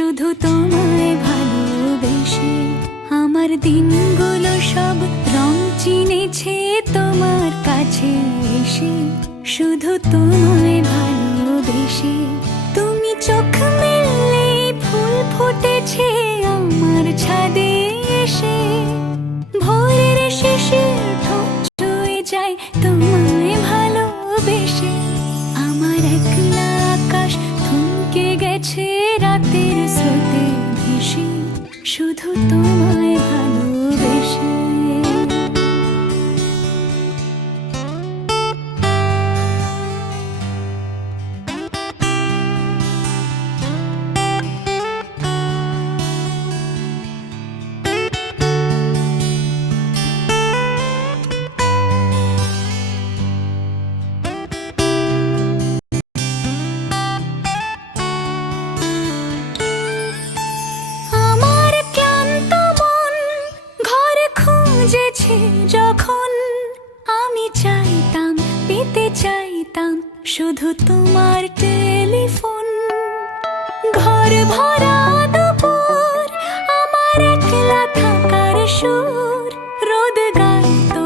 শুধু তোমায় ভালোবেসে। আমার দিনগুলো সব রং চিনেছে তোমার কাছে এসে, শুধু তোমায় ভালোবেসে। তুমি চোখ মেললে ফুল ফুটেছে আমার ছাদে এসে, ভোরের শিশির ঠোঁট ছুঁয়ে যায় তোমায় ভালোবেসে। আমার একলা আকাশ থমকে গেছে রাতের স্রোতে ভেসে, শুধু তোমায় ভালোবেসে। যখন আমি চাইতাম, পেতে চাইতাম শুধু তোমার টেলিফোন। ঘর ভরা দুপুর, আমার একলা থাকার সুর, রোদ গাইতো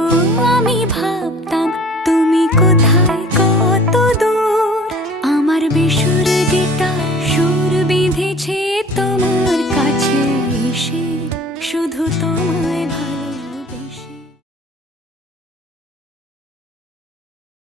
আমি ভাবতাম তুমি কোথায় কত দূর। আমার বেসুর গিটার সুর বিঁধেছে তোমার কাছে এসে, শুধু তোমায়